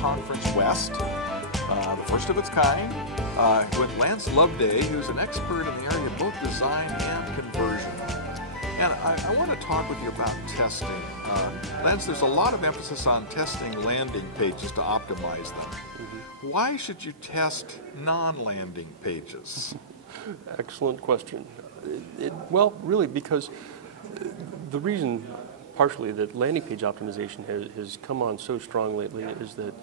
Conference West, the first of its kind, with Lance Loveday, who's an expert in the area of both design and conversion. And I want to talk with you about testing. Lance, there's a lot of emphasis on testing landing pages to optimize them. Mm-hmm. Why should you test non-landing pages? Excellent question. Well, really, because the reason, partially, that landing page optimization has come on so strong lately is that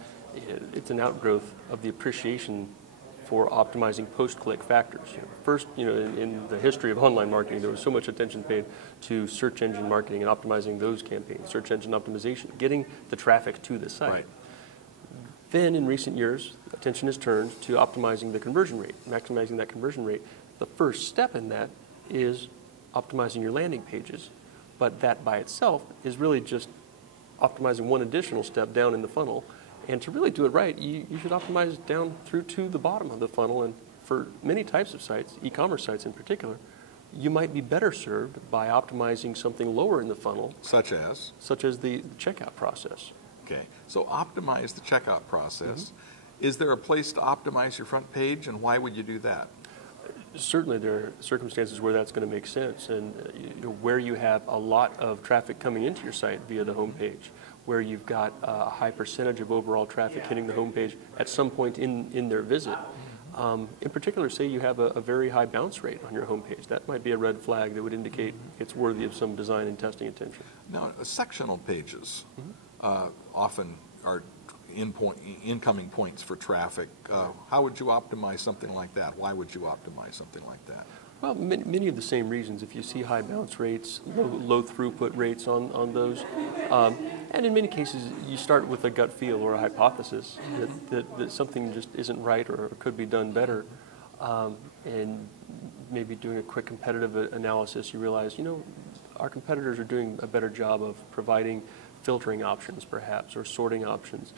it's an outgrowth of the appreciation for optimizing post-click factors. First, in the history of online marketing, there was so much attention paid to search engine marketing and optimizing those campaigns, search engine optimization, getting the traffic to the site. Right. Then, in recent years, attention has turned to optimizing the conversion rate, maximizing that conversion rate. The first step in that is optimizing your landing pages, but that by itself is really just optimizing one additional step down in the funnel. And to really do it right, you should optimize down through to the bottom of the funnel. And for many types of sites, e-commerce sites in particular, you might be better served by optimizing something lower in the funnel. Such as the checkout process. Okay, so optimize the checkout process. Mm-hmm. Is there a place to optimize your front page, and why would you do that? Certainly there are circumstances where that's going to make sense, and where you have a lot of traffic coming into your site via the home page, where you've got a high percentage of overall traffic hitting the home page at some point in their visit. In particular, say you have a very high bounce rate on your home page. That might be a red flag that would indicate it's worthy of some design and testing attention. Now, sectional pages often are incoming points for traffic. How would you optimize something like that? Why would you optimize something like that? Well, many of the same reasons. If you see high bounce rates, low throughput rates on those, and in many cases you start with a gut feel or a hypothesis that something just isn't right or could be done better, and maybe doing a quick competitive analysis, you realize, our competitors are doing a better job of providing filtering options perhaps, or sorting options,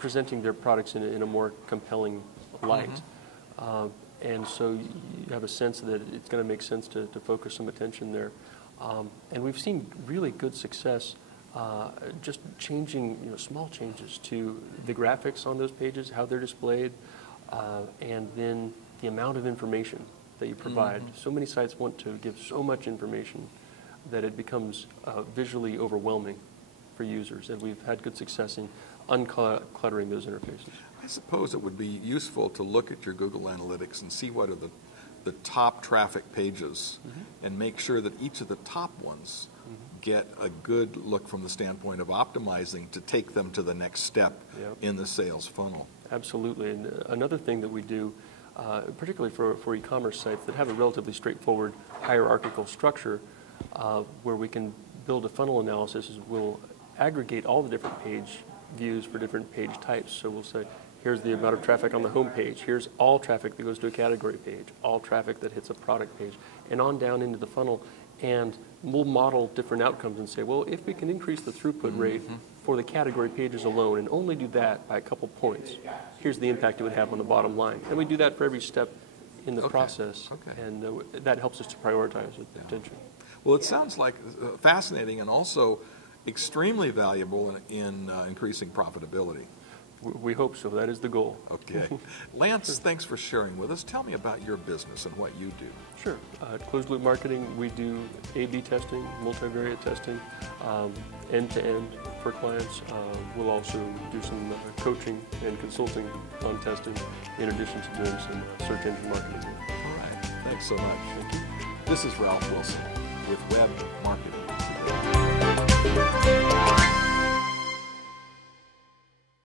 presenting their products in a more compelling light. Mm-hmm. And so you have a sense that it's going to make sense to focus some attention there. And we've seen really good success just changing, small changes to the graphics on those pages, how they're displayed, and then the amount of information that you provide. Mm-hmm. So many sites want to give so much information that it becomes visually overwhelming for users, and we've had good success in uncluttering those interfaces. I suppose it would be useful to look at your Google Analytics and see what are the top traffic pages, mm-hmm. and make sure that each of the top ones mm-hmm. get a good look from the standpoint of optimizing to take them to the next step in the sales funnel. Absolutely. And another thing that we do, particularly for e-commerce sites that have a relatively straightforward hierarchical structure, where we can build a funnel analysis, is we'll aggregate all the different page views for different page types. So we'll say, here's the amount of traffic on the home page, here's all traffic that goes to a category page, all traffic that hits a product page, and on down into the funnel. And we'll model different outcomes and say, well, if we can increase the throughput rate for the category pages alone and only do that by a couple points, here's the impact it would have on the bottom line. And we do that for every step in the process, and that helps us to prioritize attention. Well, it sounds like fascinating and also extremely valuable in increasing profitability. We hope so. That is the goal. Okay. Lance, thanks for sharing with us. Tell me about your business and what you do. Sure. At Closed Loop Marketing, we do A/B testing, multivariate testing, end-to-end for clients. We'll also do some coaching and consulting on testing, in addition to doing some search engine marketing. All right. Thanks so much. Thank you. This is Ralph Wilson with Web Marketing Today.